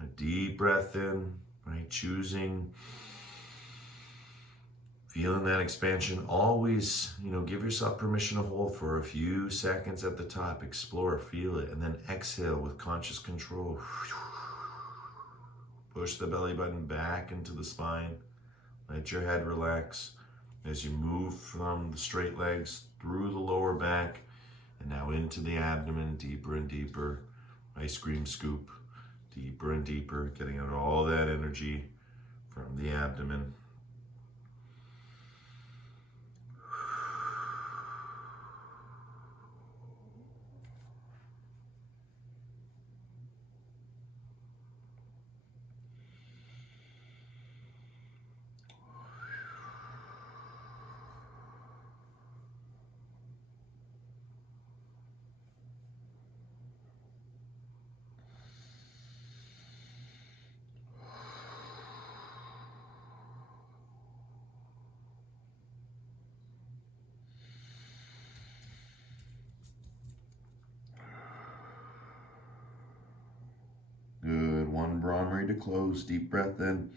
A deep breath in, right? Choosing, feeling that expansion. Always, give yourself permission to hold for a few seconds at the top. Explore, feel it, and then exhale with conscious control. Push the belly button back into the spine. Let your head relax as you move from the straight legs through the lower back and now into the abdomen, deeper and deeper. Ice cream scoop, deeper and deeper, getting out all that energy from the abdomen. Good. One Brahmari to close. Deep breath in.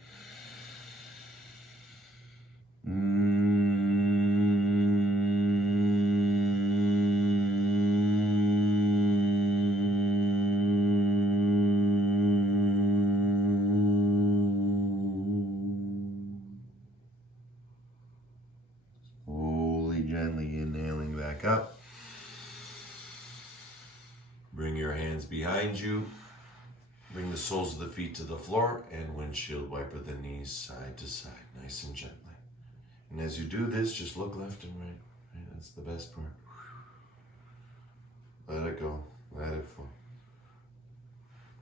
Slowly, gently inhaling back up. Bring your hands behind you. Bring the soles of the feet to the floor and windshield wiper the knees side to side, nice and gently. And as you do this, just look left and right. Right? That's the best part. Let it go. Let it flow.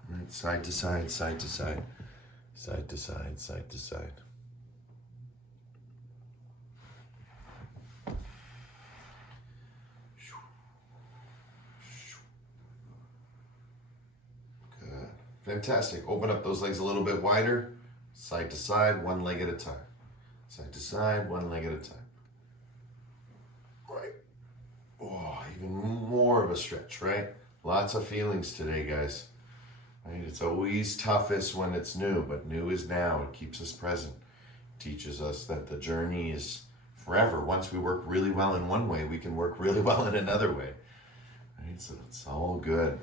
Right? Side to side, side to side, side to side, side to side. Fantastic. Open up those legs a little bit wider. Side to side, one leg at a time. Side to side, one leg at a time. Right. Oh, even more of a stretch, right? Lots of feelings today, guys. right? It's always toughest when it's new, but new is now. It keeps us present. Teaches us that the journey is forever. Once we work really well in one way, we can work really well in another way. Right? So it's all good.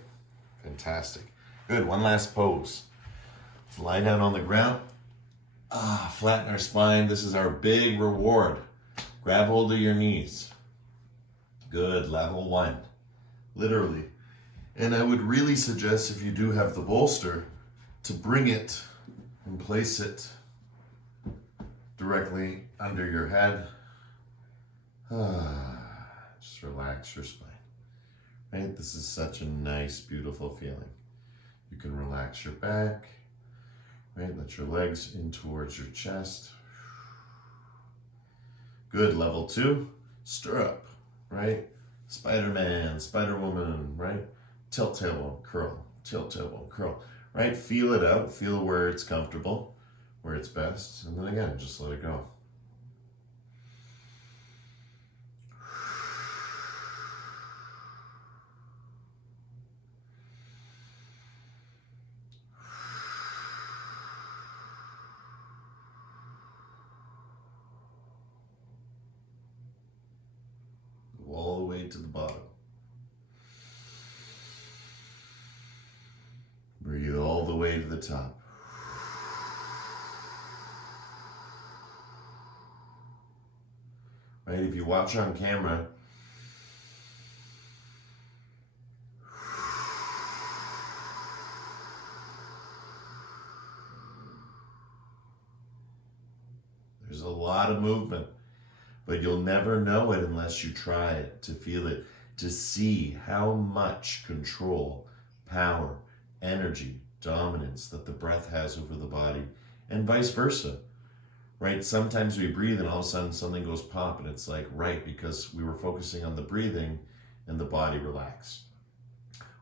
Fantastic. Good. One last pose. Let's lie down on the ground. Flatten our spine. This is our big reward. Grab hold of your knees. Good. Level 1. Literally. And I would really suggest, if you do have the bolster, to bring it and place it directly under your head. Just relax your spine. Right? This is such a nice, beautiful feeling. You can relax your back. Right? Let your legs in towards your chest. Good. Level 2. Stirrup. Right? Spider-Man, Spider-Woman. Right? Tilt tailbone, curl. Tilt tailbone, curl. Right? Feel it out. Feel where it's comfortable, where it's best. And then again, just let it go. Go all the way to the bottom. Breathe all the way to the top. Right? If you watch on camera, there's a lot of movement, but you'll never know it unless you try it, to feel it, to see how much control, power, energy, dominance that the breath has over the body, and vice versa. Right? Sometimes we breathe and all of a sudden something goes pop, and it's like, right, because we were focusing on the breathing and the body relaxed.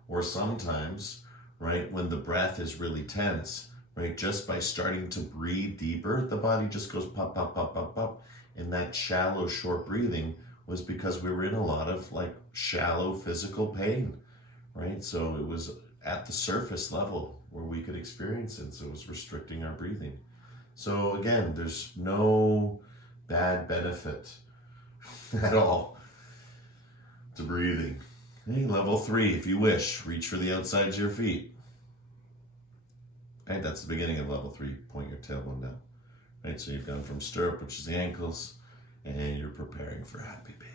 Or sometimes, right, when the breath is really tense, right, just by starting to breathe deeper, the body just goes pop, pop, pop, pop, pop. And that shallow, short breathing was because we were in a lot of like shallow physical pain, right? So it was at the surface level where we could experience it, so it was restricting our breathing. So again, there's no bad benefit at all to breathing. Okay, level 3, if you wish, reach for the outsides of your feet. Right, that's the beginning of level 3. Point your tailbone down. Right, so you've gone from stirrup, which is the ankles, and you're preparing for happy baby.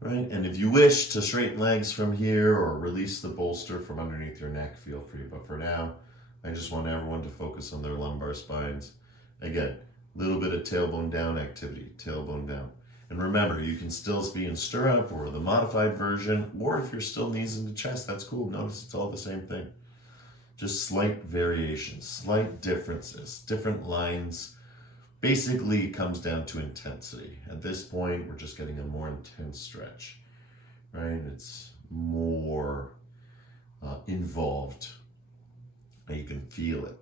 Right, and if you wish to straighten legs from here or release the bolster from underneath your neck, feel free. But for now, I just want everyone to focus on their lumbar spines. Again, a little bit of tailbone down activity, tailbone down. And remember, you can still be in stirrup or the modified version, or if you're still knees into chest, that's cool. Notice it's all the same thing. Just slight variations, slight differences, different lines. Basically, it comes down to intensity. At this point, we're just getting a more intense stretch, right? It's more involved. You can feel it.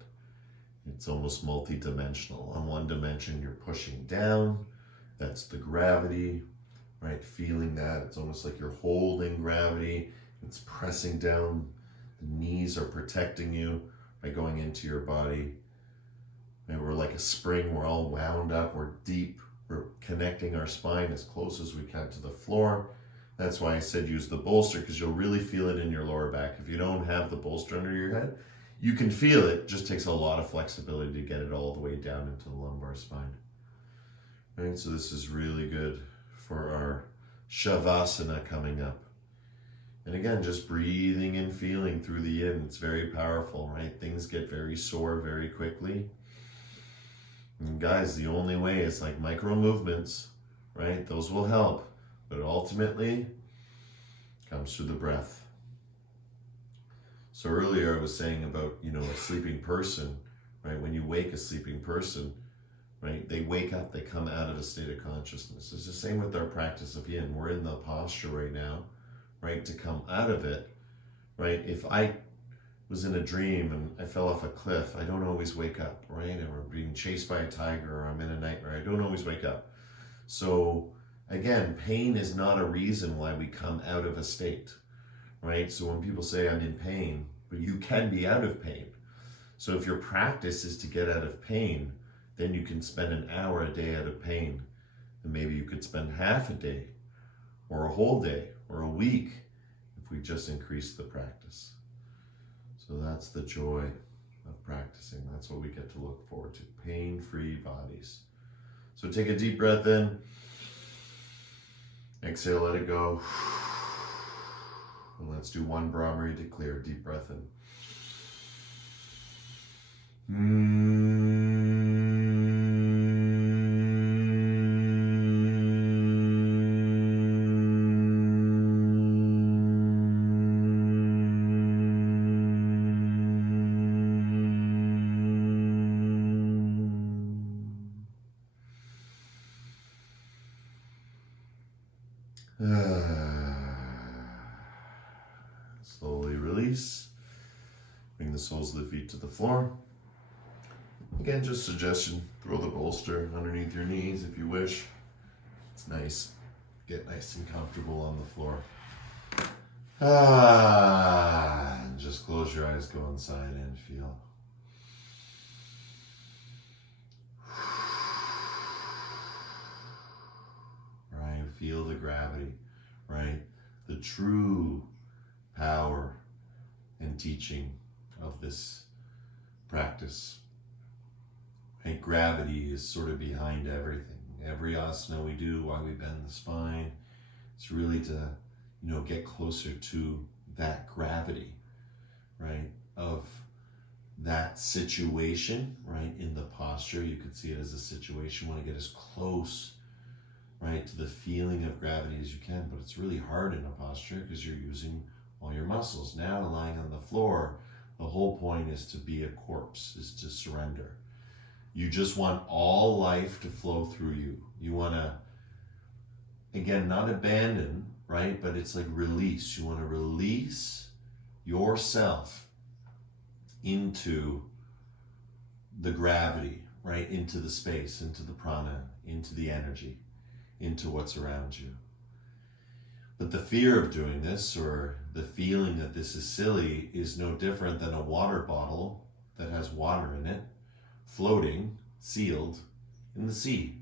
It's almost multi-dimensional. On one dimension, you're pushing down. That's the gravity, right? Feeling that. It's almost like you're holding gravity. It's pressing down. The knees are protecting you by going into your body. And we're like a spring. We're all wound up. We're deep. We're connecting our spine as close as we can to the floor. That's why I said use the bolster, because you'll really feel it in your lower back. If you don't have the bolster under your head, you can feel it. It just takes a lot of flexibility to get it all the way down into the lumbar spine. Right, so this is really good for our Shavasana coming up. And again, just breathing and feeling through the yin. It's very powerful, right? Things get very sore very quickly. And guys, the only way is like micro movements, right? Those will help. But ultimately, it comes through the breath. So earlier I was saying about, a sleeping person, right? When you wake a sleeping person, right? They wake up, they come out of a state of consciousness. It's the same with our practice of yin. We're in the posture right now, right? To come out of it, right? If I was in a dream and I fell off a cliff, I don't always wake up, right? Or being chased by a tiger, or I'm in a nightmare, I don't always wake up. So again, pain is not a reason why we come out of a state, right? So when people say I'm in pain, but you can be out of pain. So if your practice is to get out of pain, then you can spend an hour a day out of pain. And maybe you could spend half a day or a whole day or a week if we just increase the practice. So that's the joy of practicing. That's what we get to look forward to, pain-free bodies. So take a deep breath in. Exhale, let it go. And let's do one Brahmari to clear. Deep breath in. Slowly release. Bring the soles of the feet to the floor. Again, just suggestion, throw the bolster underneath your knees if you wish. It's nice. Get nice and comfortable on the floor. And just close your eyes, go inside and feel. Right, feel the gravity, right? The true power and teaching of this practice. Right? Gravity is sort of behind everything. Every asana we do, why we bend the spine, it's really to, get closer to that gravity, right? Of that situation, right? In the posture, you could see it as a situation. You want to get as close, right, to the feeling of gravity as you can, but it's really hard in a posture because you're using all your muscles. Now lying on the floor, the whole point is to be a corpse, is to surrender. You just want all life to flow through you. You want to, again, not abandon, right? But it's like release. You want to release yourself into the gravity, right? Into the space, into the prana, into the energy, into what's around you. But the fear of doing this, or the feeling that this is silly, is no different than a water bottle that has water in it, floating, sealed in the sea.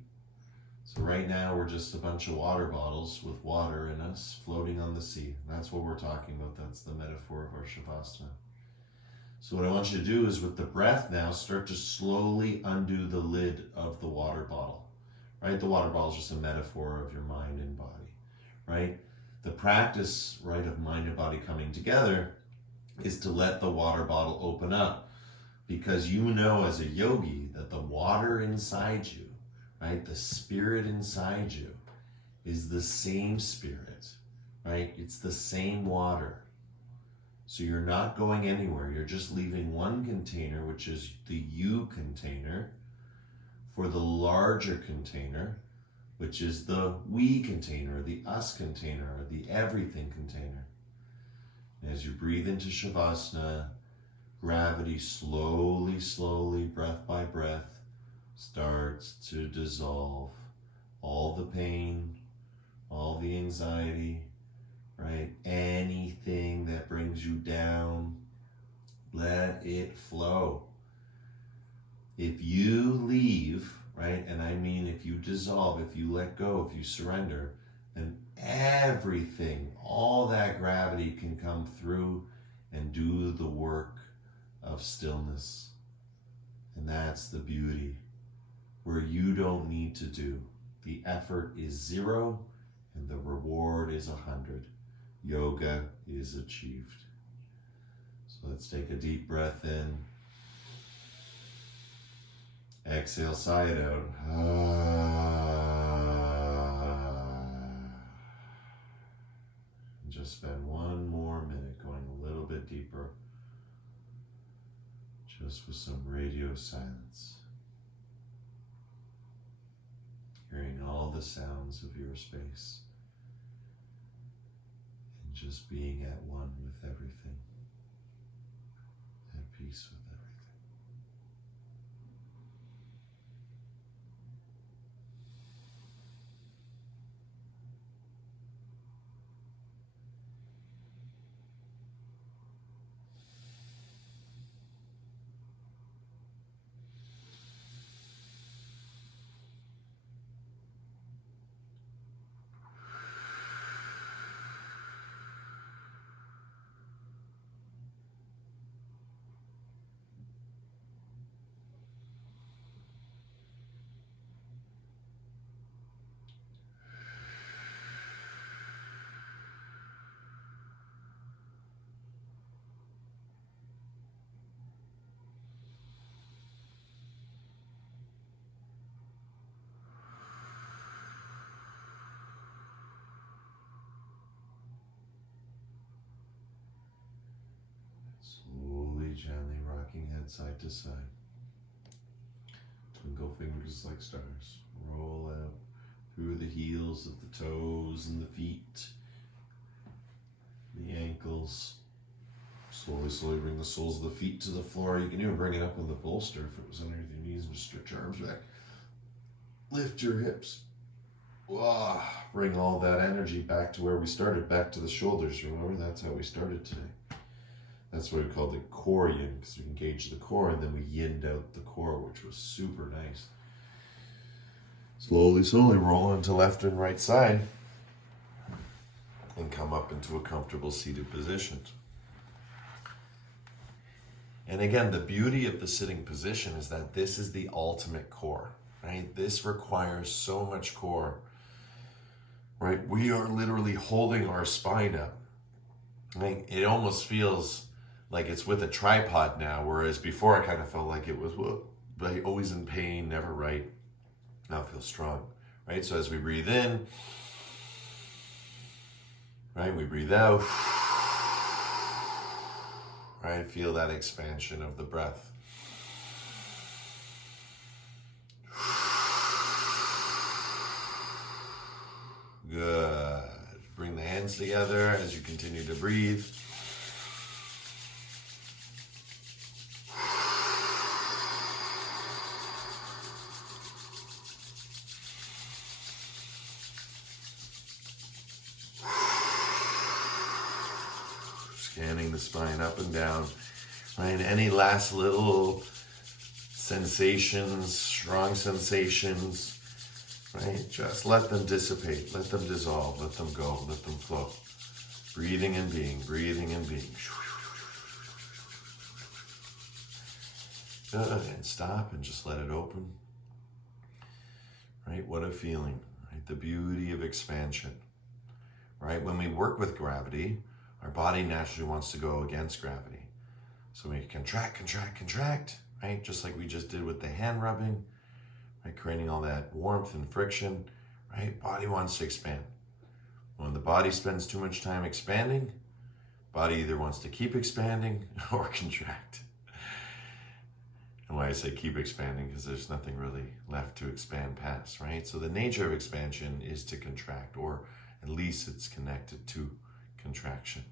So right now we're just a bunch of water bottles with water in us floating on the sea. That's what we're talking about. That's the metaphor of our Shavasana. So what I want you to do is with the breath now, start to slowly undo the lid of the water bottle, right? The water bottle is just a metaphor of your mind and body, right? The practice, right, of mind and body coming together is to let the water bottle open up, because you know as a yogi that the water inside you, right, the spirit inside you is the same spirit, right? It's the same water. So you're not going anywhere. You're just leaving one container, which is the you container, for the larger container, which is the we container, the us container, the everything container. And as you breathe into Shavasana, gravity slowly, slowly, breath by breath, starts to dissolve all the pain, all the anxiety, right? Anything that brings you down, let it flow. If you leave, right, and I mean if you dissolve, if you let go, if you surrender, then everything, all that gravity can come through and do the work of stillness. And that's the beauty, where you don't need to do. The effort is 0 and the reward is 100. Yoga is achieved. So let's take a deep breath in. Exhale, sigh it out. And just spend one more minute going a little bit deeper, just with some radio silence. Hearing all the sounds of your space. And just being at one with everything. At peace with everything. gently rocking head side to side. Twinkle fingers like stars. Roll out through the heels of the toes and the feet, the ankles. Slowly, slowly bring the soles of the feet to the floor. You can even bring it up on the bolster if it was underneath your knees and just stretch your arms back. Lift your hips. Wow. Bring all that energy back to where we started, back to the shoulders. Remember, that's how we started today. That's what we call the core yin, because we engaged the core and then we yinned out the core, which was super nice. Slowly, slowly roll into left and right side and come up into a comfortable seated position. And again, the beauty of the sitting position is that this is the ultimate core, right? This requires so much core, right? We are literally holding our spine up. Right? It almost feels like it's with a tripod now, whereas before I kind of felt like it was like always in pain, never right. Now it feels strong, right? So as we breathe in, right, we breathe out, right? Feel that expansion of the breath. Good. Bring the hands together as you continue to breathe. Scanning the spine up and down, right? Any last little sensations, strong sensations, right? Just let them dissipate, let them dissolve, let them go, let them flow. Breathing and being, breathing and being. Good, and stop and just let it open. Right, what a feeling, right? The beauty of expansion, right? When we work with gravity, our body naturally wants to go against gravity. So we contract, contract, contract, right? Just like we just did with the hand rubbing, right? Creating all that warmth and friction, right? Body wants to expand. When the body spends too much time expanding, body either wants to keep expanding or contract. And why I say keep expanding, because there's nothing really left to expand past, right? So the nature of expansion is to contract, or at least it's connected to contraction.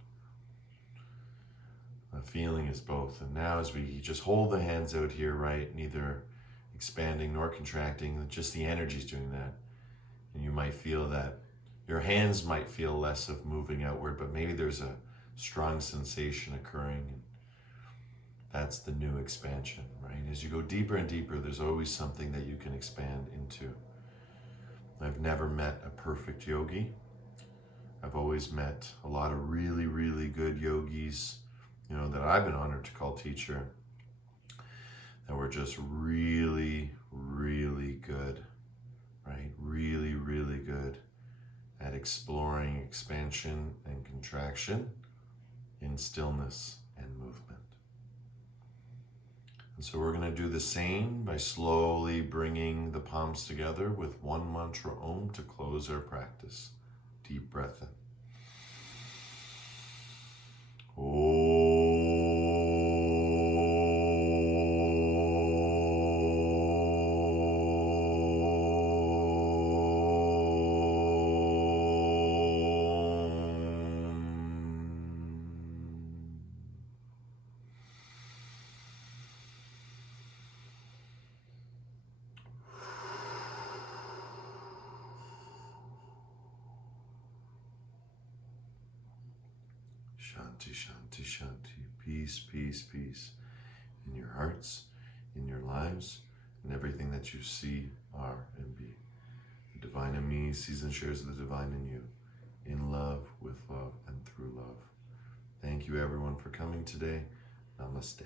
The feeling is both. And now as we just hold the hands out here, right, neither expanding nor contracting, just the energy's doing that. And you might feel that your hands might feel less of moving outward, but maybe there's a strong sensation occurring. That's the new expansion, right? As you go deeper and deeper, there's always something that you can expand into. I've never met a perfect yogi. I've always met a lot of really, really good yogis, you know, that I've been honored to call teacher, that were just really, really good, right? Really, really good at exploring expansion and contraction in stillness and movement. And so we're going to do the same by slowly bringing the palms together with one mantra Om to close our practice. Deep breath in. Shanti, Shanti, Shanti. Peace, peace, peace. In your hearts, in your lives, and everything that you see, are, and be. The divine in me sees and shares the divine in you. In love, with love, and through love. Thank you everyone for coming today. Namaste.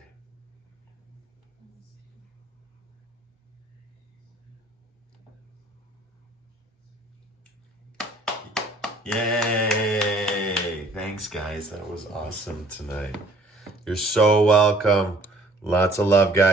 Yay! Thanks guys, that was awesome tonight. You're so welcome. Lots of love guys.